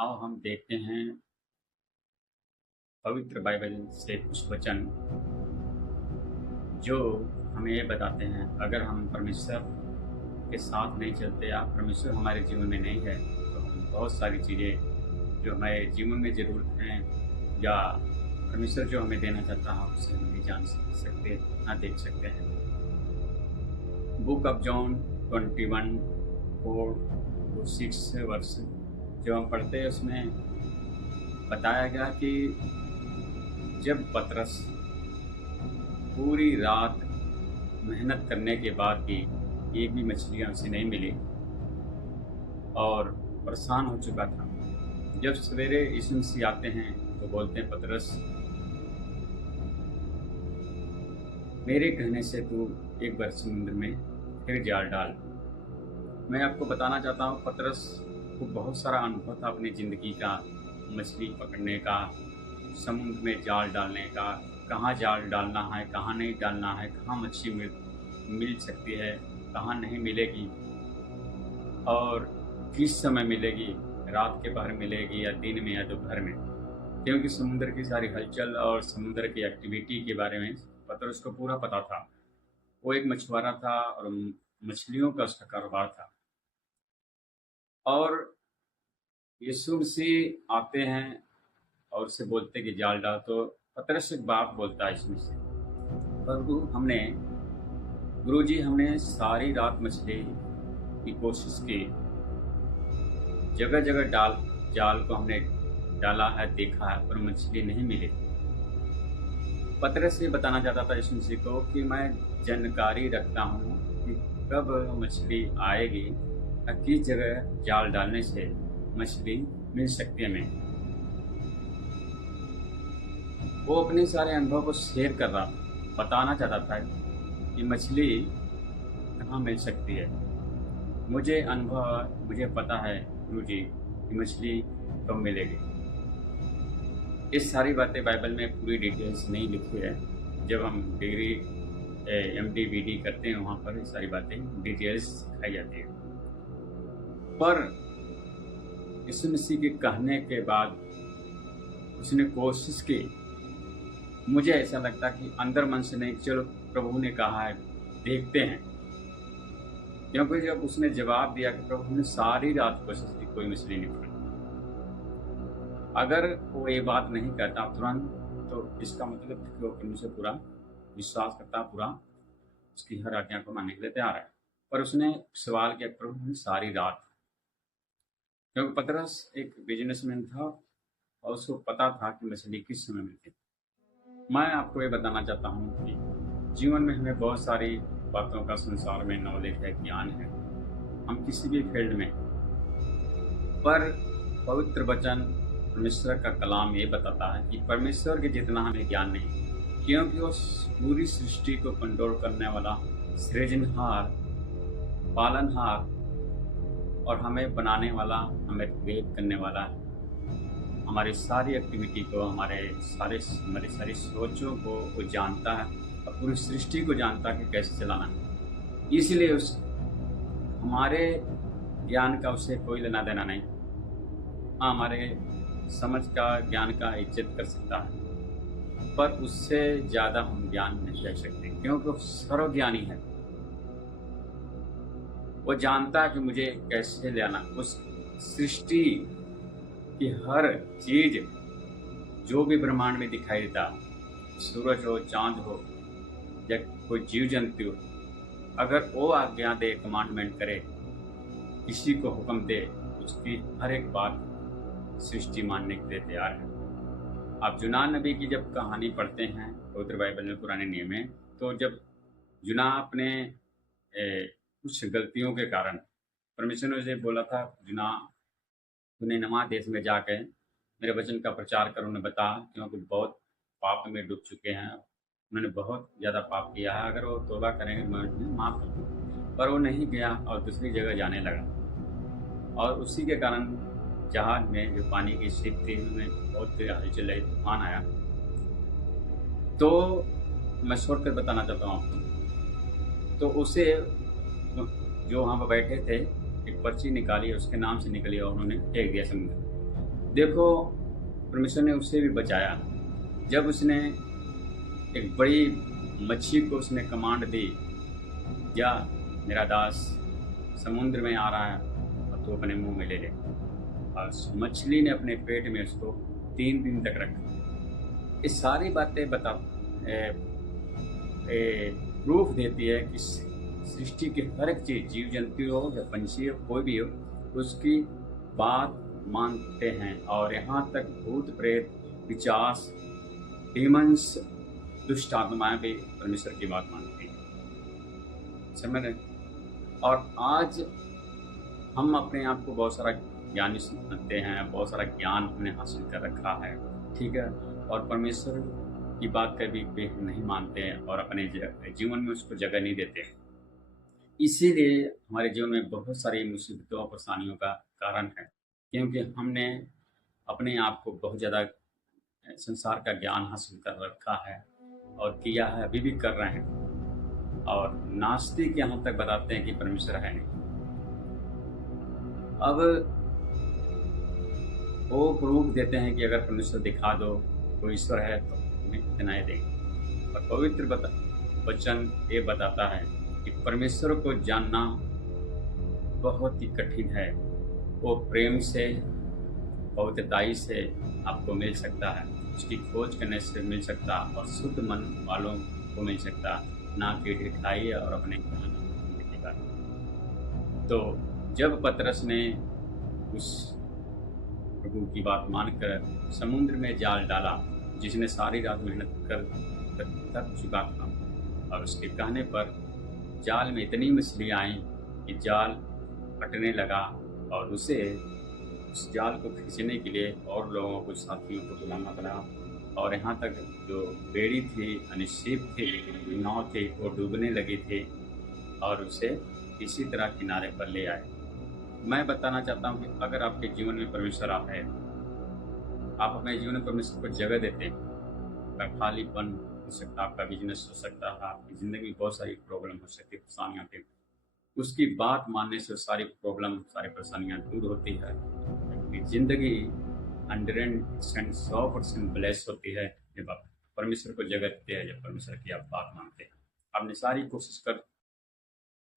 आओ हम देखते हैं पवित्र बाइबल से कुछ वचन जो हमें ये बताते हैं अगर हम परमेश्वर के साथ नहीं चलते या परमेश्वर हमारे जीवन में नहीं है तो हम बहुत सारी चीज़ें जो हमारे जीवन में ज़रूरत हैं या परमेश्वर जो हमें देना चाहता है उसे हम नहीं जान सकते ना देख सकते हैं। बुक ऑफ जॉन 21:4-6 वर्ष जो हम पढ़ते हैं उसमें बताया गया कि जब पतरस पूरी रात मेहनत करने के बाद भी एक भी मछलियाँ उसे नहीं मिली और परेशान हो चुका था। जब सवेरे यीशु मसीह आते हैं तो बोलते हैं, पतरस मेरे कहने से तू एक बार समुद्र में फिर जाल डाल। मैं आपको बताना चाहता हूँ पतरस को बहुत सारा अनुभव था अपनी ज़िंदगी का, मछली पकड़ने का, समुद्र में जाल डालने का, कहाँ जाल डालना है, कहाँ नहीं डालना है, कहाँ मछली मिल सकती है, कहाँ नहीं मिलेगी और किस समय मिलेगी, रात के पहर मिलेगी या दिन में या दोपहर में। क्योंकि समुद्र की सारी हलचल और समुद्र की एक्टिविटी के बारे में पतरस को पूरा पता था। वो एक मछुआरा था और मछलियों का उसका कारोबार था। और यीशु मसीह आते हैं और उससे बोलते कि जाल डाल, तो पतरस एक बात बोलता है इसमें से, प्रभु गुरुजी हमने सारी रात मछली की कोशिश की, जगह जगह जाल को हमने डाला है, देखा है, पर मछली नहीं मिली। पतरस ये बताना चाहता था यीशु मसीह को कि मैं जानकारी रखता हूँ कि कब मछली आएगी या किस जगह जाल डालने से मछली मिल सकती है हमें। वो अपने सारे अनुभव को शेयर कर रहा था, बताना चाहता था कि मछली कहाँ मिल सकती है। मुझे पता है गुरुजी कि मछली कब मिलेगी। इस सारी बातें बाइबल में पूरी डिटेल्स नहीं लिखी है। जब हम डिग्री MD BD करते हैं वहाँ पर ये सारी बातें डिटेल्स सिखाई जाती है। पर यीशु मसीह के कहने के बाद उसने कोशिश की। मुझे ऐसा लगता कि अंदर मन से नहीं, चलो प्रभु ने कहा है देखते हैं। क्योंकि जब उसने जवाब दिया कि प्रभु ने सारी रात कोशिश की, कोई मछली नहीं पकड़ी, अगर वो ये बात नहीं करता तुरंत तो इसका मतलब कि वो परमेश्वर पूरा विश्वास करता, पूरा उसकी हर आज्ञा को मानने के लिए तैयार है। पर उसने सवाल किया प्रभु ने सारी रात, क्योंकि पतरस एक बिजनेसमैन था और उसको पता था कि मछली किस समय मिलती है। मैं आपको ये बताना चाहता हूँ कि जीवन में हमें बहुत सारी बातों का संसार में नॉलेज है, ज्ञान है, हम किसी भी फील्ड में, पर पवित्र वचन परमेश्वर का कलाम ये बताता है कि परमेश्वर के जितना हमें ज्ञान नहीं, क्योंकि वो पूरी सृष्टि को कंट्रोल करने वाला सृजनहार, पालनहार और हमें बनाने वाला, हमें क्रिएट करने वाला है। हमारी सारी एक्टिविटी को, हमारी सारी सोचों को वो जानता है और पूरी सृष्टि को जानता है कि कैसे चलाना है। इसलिए हमारे ज्ञान का उससे कोई लेना देना नहीं। हाँ, हमारे समझ का, ज्ञान का इज्जत कर सकता है, पर उससे ज़्यादा हम ज्ञान नहीं ले सकते, क्योंकि वो सर्वज्ञानी है। वो जानता है कि मुझे कैसे ले आना। उस सृष्टि कि हर चीज जो भी ब्रह्मांड में दिखाई देता, सूरज हो, चांद हो या कोई जीव जंतु हो, अगर वो आज्ञा दे, कमांडमेंट करे, किसी को हुक्म दे, उसकी हर एक बात सृष्टि मानने के लिए तैयार है। आप यूनाह नबी की जब कहानी पढ़ते हैं पवित्र बाइबल में, पुराने नियम में, तो जब यूनाह अपने कुछ गलतियों के कारण, परमेश्वर ने उसे बोला था, यूनाह तूने निनवा देश में जाकर मेरे वचन का प्रचार कर उन्हें बता, क्योंकि बहुत पाप में डूब चुके हैं, उन्होंने बहुत ज़्यादा पाप किया है, अगर वो तौबा करेंगे मैं उन्हें माफ़ कर दूँ। पर वो नहीं गया और दूसरी जगह जाने लगा, और उसी के कारण जहाज में जो पानी की शिप थी उनमें बहुत हलचल आई, तूफान आया। तो मैं छोड़ कर बताना चाहता हूँ आपको, तो उसे जो वहाँ पर बैठे थे एक पर्ची निकाली, उसके नाम से निकली और उन्होंने फेंक दिया समुद्र। देखो, परमेश्वर ने उसे भी बचाया। जब उसने एक बड़ी मच्छी को उसने कमांड दी, जा मेरा दास समुद्र में आ रहा है और तू अपने मुंह में ले ले, और उस मछली ने अपने पेट में उसको 3 दिन तक रखा। ये सारी बातें प्रूफ देती है कि सृष्टि की हर एक चीज, जीव जंतु हो या पंछी हो, कोई भी हो, उसकी बात मानते हैं। और यहाँ तक भूत प्रेत, पिशाच, डीमंस, दुष्ट आत्माएं भी परमेश्वर की बात मानती हैं। समझ रहे? और आज हम अपने आप को बहुत सारा ज्ञानी समझते हैं, बहुत सारा ज्ञान हमने हासिल कर रखा है, ठीक है, और परमेश्वर की बात कभी भी हम नहीं मानते हैं और अपने जीवन में उसको जगह नहीं देते हैं। इसीलिए हमारे जीवन में बहुत सारी मुसीबतों और परेशानियों का कारण है, क्योंकि हमने अपने आप को बहुत ज़्यादा संसार का ज्ञान हासिल कर रखा है और किया है, अभी भी कर रहे हैं। और नास्तिक यहाँ तक बताते हैं कि परमेश्वर है नहीं। अब वो प्रूफ देते हैं कि अगर परमेश्वर दिखा दो, कोई ईश्वर है तो हमें इतना ही देंगे। और पवित्र वचन ये बताता है कि परमेश्वर को जानना बहुत ही कठिन है। वो प्रेम से, पवित्रताई से आपको मिल सकता है, उसकी खोज करने से मिल सकता, और शुद्ध मन वालों को मिल सकता, ना कि ढिठाई और अपने ज्ञान की बात। तो जब पतरस ने उस प्रभु की बात मानकर समुद्र में जाल डाला, जिसने सारी रात मेहनत कर थक चुका था, और उसके कहने पर जाल में इतनी मछलियाँ आईं कि जाल फटने लगा, और उसे उस जाल को खींचने के लिए और लोगों को, साथियों को बुलाना पड़ा। और यहाँ तक जो बेड़ी थी, अनिश्चित थी, नाव थी, वो डूबने लगी थी, और उसे इसी तरह किनारे पर ले आए। मैं बताना चाहता हूँ कि अगर आपके जीवन में परमेश्वर आप है, आप अपने जीवन में परमेश्वर को जगह देते हैं, आपका खालीपन हो सकता है, आपका बिजनेस हो सकता है, आपकी ज़िंदगी में बहुत सारी प्रॉब्लम हो सकती है, परेशानियाँ होती हैं, उसकी बात मानने से सारी प्रॉब्लम, सारी परेशानियाँ दूर होती है। आपकी ज़िंदगी 100%, 100% ब्लेस होती है जब आप परमेश्वर को जगह देते हैं, जब परमेश्वर की आप बात मानते हैं। आपने सारी कोशिश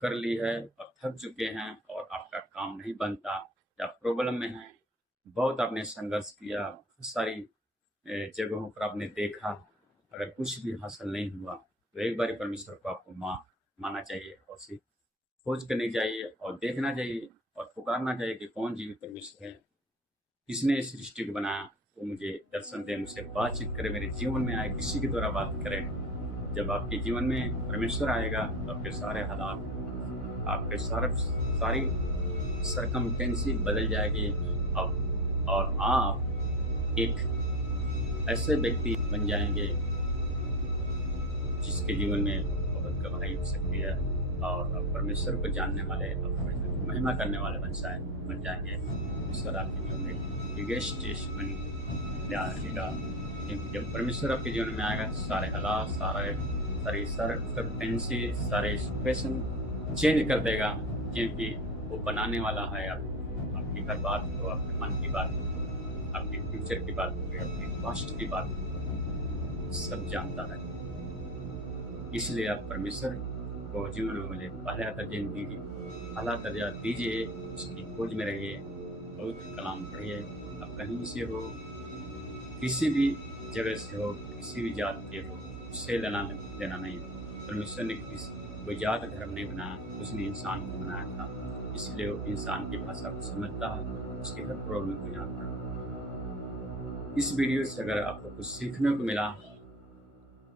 कर ली है और थक चुके हैं और आपका काम नहीं बनता, या प्रॉब्लम में हैं, बहुत आपने संघर्ष किया, बहुत सारी जगहों पर आपने देखा, अगर कुछ भी हासिल नहीं हुआ, तो एक बार परमेश्वर को आपको माना चाहिए, और उसे खोज करनी चाहिए, और देखना चाहिए और पुकारना चाहिए कि कौन जीवित परमेश्वर है, किसने इस सृष्टि को बनाया, वो मुझे दर्शन दे, मुझसे बातचीत करे, मेरे जीवन में आए, किसी के द्वारा बात करे। जब आपके जीवन में परमेश्वर आएगा तो आपके सारे हालात, आपके सारी सरकमटेंसी बदल जाएगी। अब और आप एक ऐसे व्यक्ति बन जाएंगे जिसके जीवन में बहुत गवाही हो सकती है, और आप परमेश्वर को जानने वाले और परमेश्वर की महिमा करने वाले बन जाएंगे। ईश्वर आपके जीवन में बिगेस्ट टेस्टमनी आएगा, क्योंकि जब परमेश्वर आपके जीवन में आएगा, सारे हालात, सारी सरकमटेंसी, सारे सिचुएशन चेंज कर देगा, क्योंकि वो बनाने वाला है आपकी हर बात को, आपके मन की बात को, आपके फ्यूचर की बात को, आपके पास्ट की बात को सब जानता है। इसलिए आप परमेश्वर को जीवन में मुझे पहला दर्जा दीजिए, उसकी खोज में रहिए, पवित्र कलाम पढ़िए। आप कहीं से हो, किसी भी जगह से हो, किसी भी जात के हो, उससे लेना देना नहीं। परमेश्वर ने कोई जात धर्म नहीं बनाया, उसने इंसान को बनाया था, इसलिए वो इंसान की भाषा को समझता है, उसके हर प्रॉब्लम को जानता है। इस वीडियो से अगर आपको कुछ सीखने को मिला,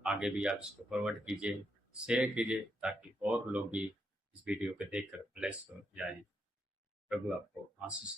आगे भी आप इसको फॉरवर्ड कीजिए, शेयर कीजिए, ताकि और लोग भी इस वीडियो को देखकर ब्लेस हो जाएं। प्रभु आपको आशीष